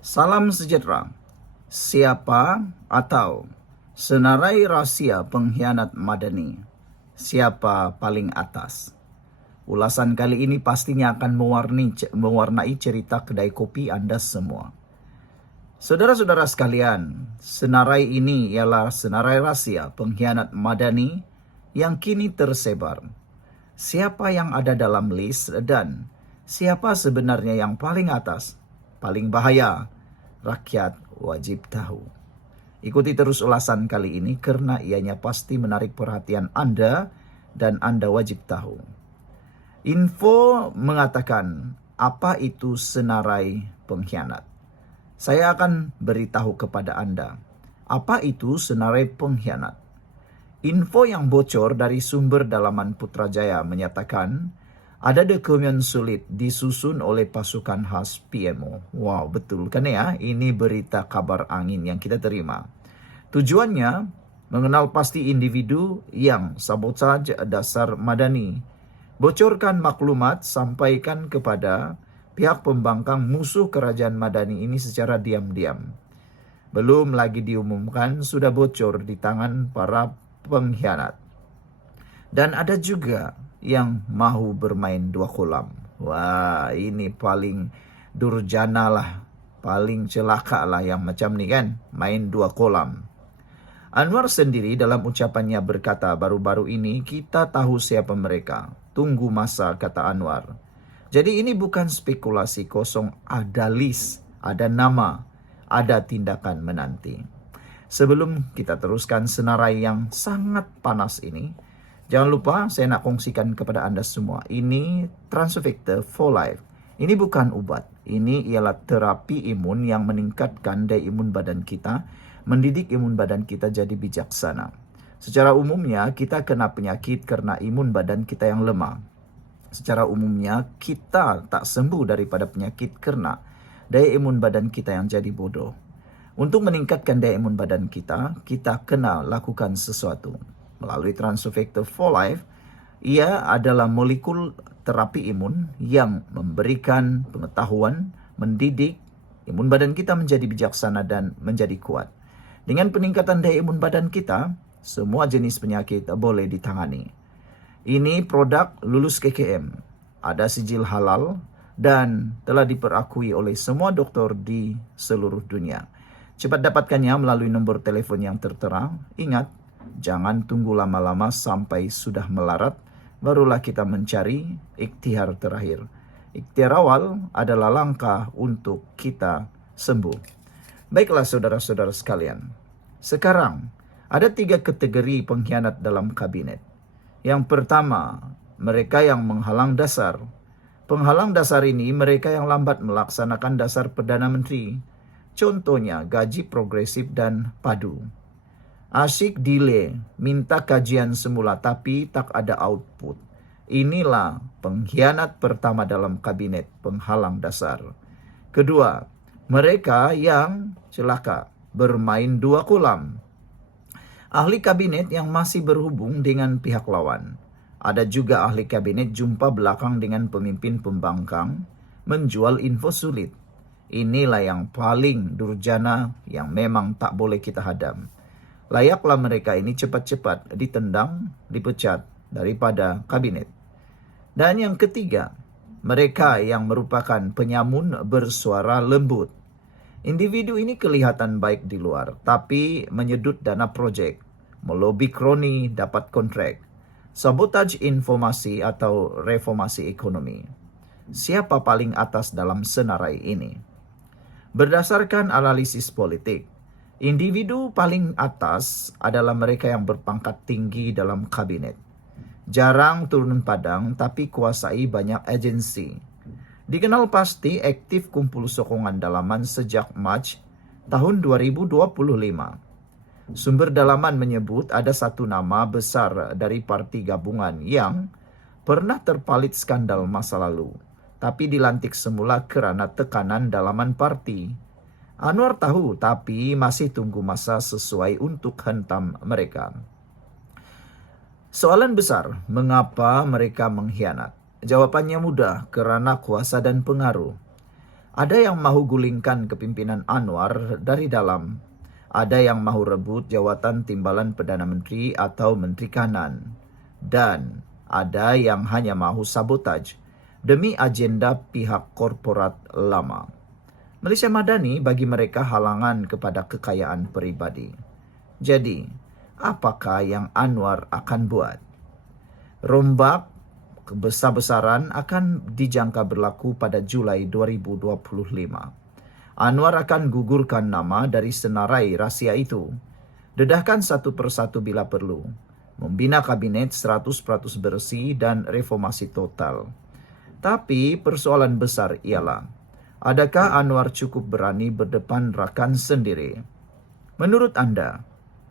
Salam sejahtera. Siapa atau senarai rahsia pengkhianat Madani? Siapa paling atas? Ulasan kali ini pastinya akan mewarnai cerita kedai kopi Anda semua. Saudara-saudara sekalian, senarai ini ialah senarai rahsia pengkhianat Madani yang kini tersebar. Siapa yang ada dalam list dan siapa sebenarnya yang paling atas? Paling bahaya, rakyat wajib tahu. Ikuti terus ulasan kali ini karena ianya pasti menarik perhatian Anda dan Anda wajib tahu. Info mengatakan apa itu senarai pengkhianat. Saya akan beritahu kepada Anda apa itu senarai pengkhianat. Info yang bocor dari sumber dalaman Putrajaya menyatakan ada dokumen sulit disusun oleh pasukan khas PMO. Wow, betul kan ya? Ini berita kabar angin yang kita terima. Tujuannya mengenal pasti individu yang sabotaj dasar Madani. Bocorkan maklumat, sampaikan kepada pihak pembangkang musuh kerajaan Madani ini secara diam-diam. Belum lagi diumumkan, sudah bocor di tangan para pengkhianat. Dan ada juga yang mahu bermain dua kolam. Wah, ini paling durjana lah, paling celaka lah yang macam ni kan, main dua kolam. Anwar sendiri dalam ucapannya berkata baru-baru ini kita tahu siapa mereka. Tunggu masa, kata Anwar. Jadi ini bukan spekulasi kosong, ada list, ada nama, ada tindakan menanti. Sebelum kita teruskan senarai yang sangat panas ini, jangan lupa saya nak kongsikan kepada Anda semua. Ini Transovector for Life. Ini bukan ubat. Ini ialah terapi imun yang meningkatkan daya imun badan kita, mendidik imun badan kita jadi bijaksana. Secara umumnya kita kena penyakit karena imun badan kita yang lemah. Secara umumnya kita tak sembuh daripada penyakit karena daya imun badan kita yang jadi bodoh. Untuk meningkatkan daya imun badan kita kena lakukan sesuatu. Melalui Transovector for Life, ia adalah molekul terapi imun yang memberikan pengetahuan, mendidik imun badan kita menjadi bijaksana dan menjadi kuat. Dengan peningkatan daya imun badan kita, semua jenis penyakit boleh ditangani. Ini produk lulus KKM, ada sijil halal, dan telah diperakui oleh semua dokter di seluruh dunia. Cepat dapatkannya melalui nombor telepon yang tertera. Ingat, jangan tunggu lama-lama sampai sudah melarat, barulah kita mencari ikhtiar terakhir. Ikhtiar awal adalah langkah untuk kita sembuh. Baiklah saudara-saudara sekalian, sekarang ada 3 kategori pengkhianat dalam kabinet. Yang pertama, mereka yang menghalang dasar. Penghalang dasar ini mereka yang lambat melaksanakan dasar Perdana Menteri. Contohnya gaji progresif dan padu. Asyik delay, minta kajian semula tapi tak ada output. Inilah pengkhianat pertama dalam kabinet penghalang dasar. Kedua, mereka yang celaka, bermain dua kolam. Ahli kabinet yang masih berhubung dengan pihak lawan. Ada juga ahli kabinet jumpa belakang dengan pemimpin pembangkang, menjual info sulit. Inilah yang paling durjana yang memang tak boleh kita hadam. Layaklah mereka ini cepat-cepat ditendang, dipecat daripada kabinet. Dan yang ketiga, mereka yang merupakan penyamun bersuara lembut. Individu ini kelihatan baik di luar, tapi menyedut dana proyek, melobi kroni dapat kontrak, sabotaj informasi atau reformasi ekonomi. Siapa paling atas dalam senarai ini? Berdasarkan analisis politik, individu paling atas adalah mereka yang berpangkat tinggi dalam kabinet. Jarang turun padang tapi kuasai banyak agensi. Dikenal pasti aktif kumpul sokongan dalaman sejak Mac tahun 2025. Sumber dalaman menyebut ada satu nama besar dari parti gabungan yang pernah terpalit skandal masa lalu, tapi dilantik semula kerana tekanan dalaman parti. Anwar tahu tapi masih tunggu masa sesuai untuk hentam mereka. Soalan besar, mengapa mereka mengkhianat? Jawabannya mudah, kerana kuasa dan pengaruh. Ada yang mahu gulingkan kepimpinan Anwar dari dalam. Ada yang mahu rebut jawatan timbalan Perdana Menteri atau Menteri Kanan. Dan ada yang hanya mahu sabotaj demi agenda pihak korporat lama. Malaysia Madani bagi mereka halangan kepada kekayaan peribadi. Jadi, apakah yang Anwar akan buat? Rombak besar-besaran akan dijangka berlaku pada Julai 2025. Anwar akan gugurkan nama dari senarai rahsia itu. Dedahkan satu persatu bila perlu. Membina kabinet 100% bersih dan reformasi total. Tapi persoalan besar ialah, adakah Anwar cukup berani berdepan rakan sendiri? Menurut anda,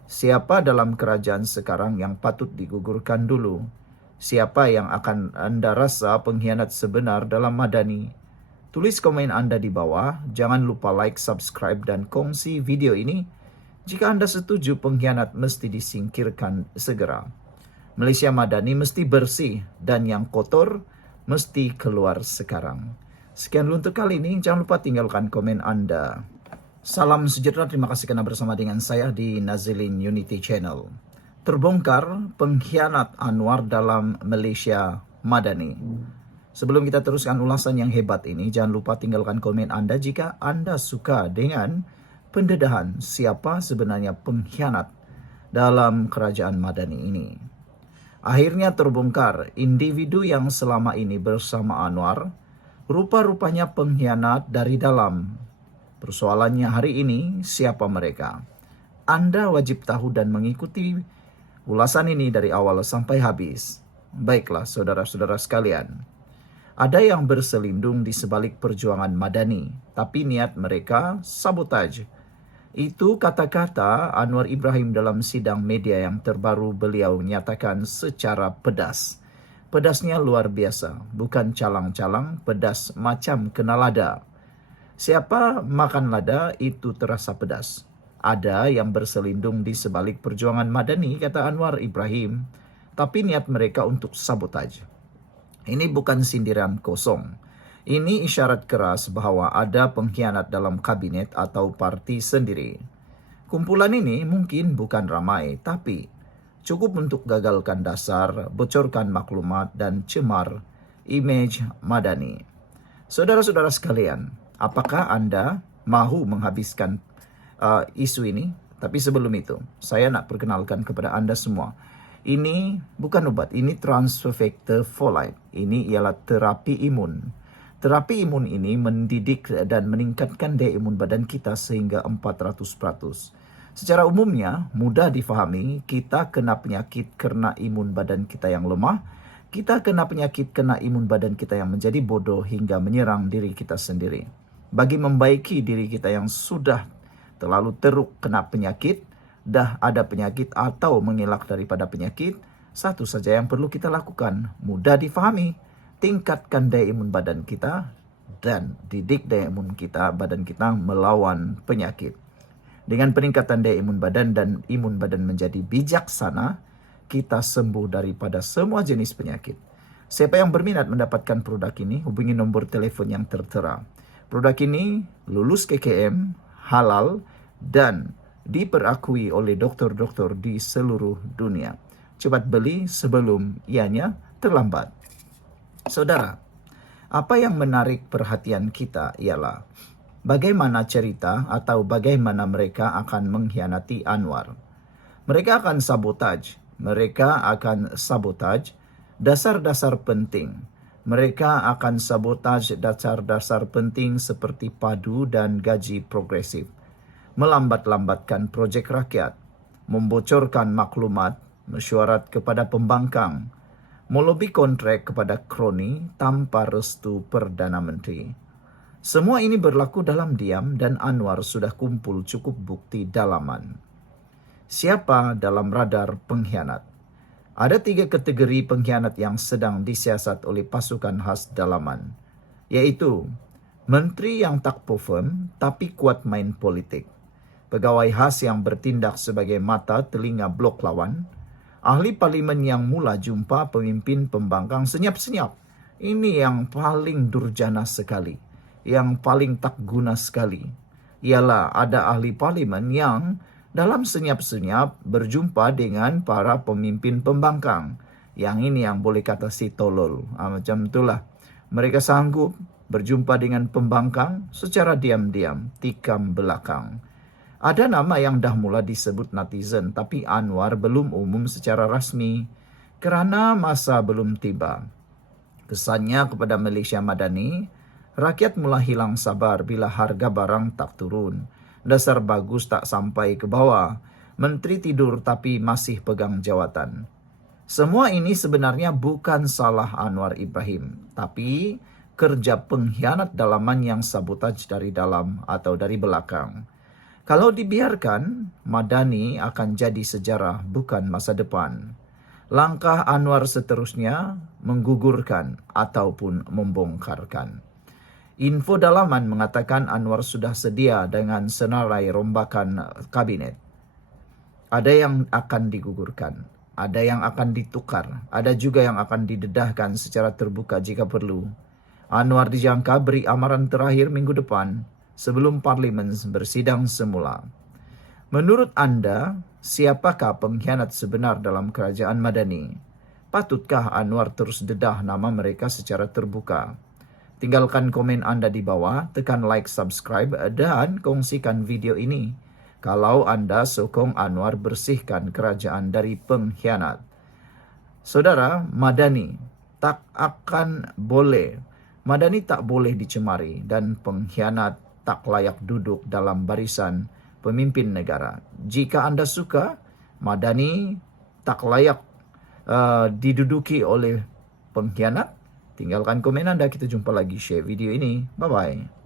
siapa dalam kerajaan sekarang yang patut digugurkan dulu? Siapa yang akan anda rasa pengkhianat sebenar dalam Madani? Tulis komen anda di bawah. Jangan lupa like, subscribe, dan kongsi video ini. Jika anda setuju, pengkhianat mesti disingkirkan segera. Malaysia Madani mesti bersih dan yang kotor mesti keluar sekarang. Sekian dulu untuk kali ini. Jangan lupa tinggalkan komen anda. Salam sejahtera. Terima kasih kerana bersama dengan saya di Nazilin Unity Channel. Terbongkar pengkhianat Anwar dalam Malaysia Madani. Sebelum kita teruskan ulasan yang hebat ini, jangan lupa tinggalkan komen anda jika anda suka dengan pendedahan siapa sebenarnya pengkhianat dalam kerajaan Madani ini. Akhirnya terbongkar individu yang selama ini bersama Anwar rupa-rupanya pengkhianat dari dalam. Persoalannya hari ini, siapa mereka? Anda wajib tahu dan mengikuti ulasan ini dari awal sampai habis. Baiklah saudara-saudara sekalian. Ada yang berselindung di sebalik perjuangan Madani, tapi niat mereka sabotaj. Itu kata-kata Anwar Ibrahim dalam sidang media yang terbaru. Beliau nyatakan secara pedas. Pedasnya luar biasa, bukan calang-calang, pedas macam kena lada. Siapa makan lada itu terasa pedas. Ada yang berselindung di sebalik perjuangan Madani, kata Anwar Ibrahim, tapi niat mereka untuk sabotaj. Ini bukan sindiran kosong. Ini isyarat keras bahawa ada pengkhianat dalam kabinet atau parti sendiri. Kumpulan ini mungkin bukan ramai, tapi cukup untuk gagalkan dasar, bocorkan maklumat dan cemar imej Madani. Saudara-saudara sekalian, apakah anda mahu menghabiskan isu ini? Tapi sebelum itu, saya nak perkenalkan kepada anda semua. Ini bukan obat, ini transfer factor folate. Ini ialah terapi imun. Terapi imun ini mendidik dan meningkatkan daya imun badan kita sehingga 400%. Secara umumnya, mudah difahami, kita kena penyakit kerana imun badan kita yang lemah. Kita kena penyakit kerana imun badan kita yang menjadi bodoh hingga menyerang diri kita sendiri. Bagi membaiki diri kita yang sudah terlalu teruk kena penyakit, dah ada penyakit atau mengelak daripada penyakit, satu saja yang perlu kita lakukan, mudah difahami, tingkatkan daya imun badan kita dan didik daya imun kita, badan kita melawan penyakit. Dengan peningkatan daya imun badan dan imun badan menjadi bijaksana, kita sembuh daripada semua jenis penyakit. Siapa yang berminat mendapatkan produk ini, hubungi nombor telefon yang tertera. Produk ini lulus KKM, halal dan diperakui oleh doktor-doktor di seluruh dunia. Cepat beli sebelum ianya terlambat. Saudara, apa yang menarik perhatian kita ialah bagaimana cerita atau bagaimana mereka akan mengkhianati Anwar. Mereka akan sabotaj. Mereka akan sabotaj dasar-dasar penting. Mereka akan sabotaj dasar-dasar penting seperti padu dan gaji progresif. Melambat-lambatkan projek rakyat. Membocorkan maklumat, mesyuarat kepada pembangkang. Melobi kontrak kepada kroni tanpa restu Perdana Menteri. Semua ini berlaku dalam diam dan Anwar sudah kumpul cukup bukti dalaman. Siapa dalam radar pengkhianat? Ada 3 kategori pengkhianat yang sedang disiasat oleh pasukan khas dalaman, iaitu menteri yang tak perform tapi kuat main politik, pegawai khas yang bertindak sebagai mata telinga blok lawan, ahli parlimen yang mula jumpa pemimpin pembangkang senyap-senyap. Ini yang paling durjana sekali. yang paling tak guna sekali. Ialah ada ahli parlimen yang dalam senyap-senyap berjumpa dengan para pemimpin pembangkang. Yang ini yang boleh kata si tolol. Macam itulah. Mereka sanggup berjumpa dengan pembangkang secara diam-diam, tikam belakang. Ada nama yang dah mula disebut netizen, tapi Anwar belum umum secara rasmi kerana masa belum tiba. Kesannya kepada Malaysia Madani, rakyat mula hilang sabar bila harga barang tak turun. Dasar bagus tak sampai ke bawah. Menteri tidur tapi masih pegang jawatan. Semua ini sebenarnya bukan salah Anwar Ibrahim, tapi kerja pengkhianat dalaman yang sabotaj dari dalam atau dari belakang. Kalau dibiarkan, Madani akan jadi sejarah bukan masa depan. Langkah Anwar seterusnya menggugurkan ataupun membongkarkan. Info dalaman mengatakan Anwar sudah sedia dengan senarai rombakan kabinet. Ada yang akan digugurkan, ada yang akan ditukar, ada juga yang akan didedahkan secara terbuka jika perlu. Anwar dijangka beri amaran terakhir minggu depan sebelum parlimen bersidang semula. Menurut anda, siapakah pengkhianat sebenar dalam kerajaan Madani? Patutkah Anwar terus dedah nama mereka secara terbuka? Tinggalkan komen anda di bawah, tekan like, subscribe dan kongsikan video ini. Kalau anda sokong Anwar bersihkan kerajaan dari pengkhianat. Saudara, Madani tak boleh dicemari dan pengkhianat tak layak duduk dalam barisan pemimpin negara. Jika anda suka, Madani tak layak diduduki oleh pengkhianat, tinggalkan komen anda. Kita jumpa lagi, share video ini. Bye-bye.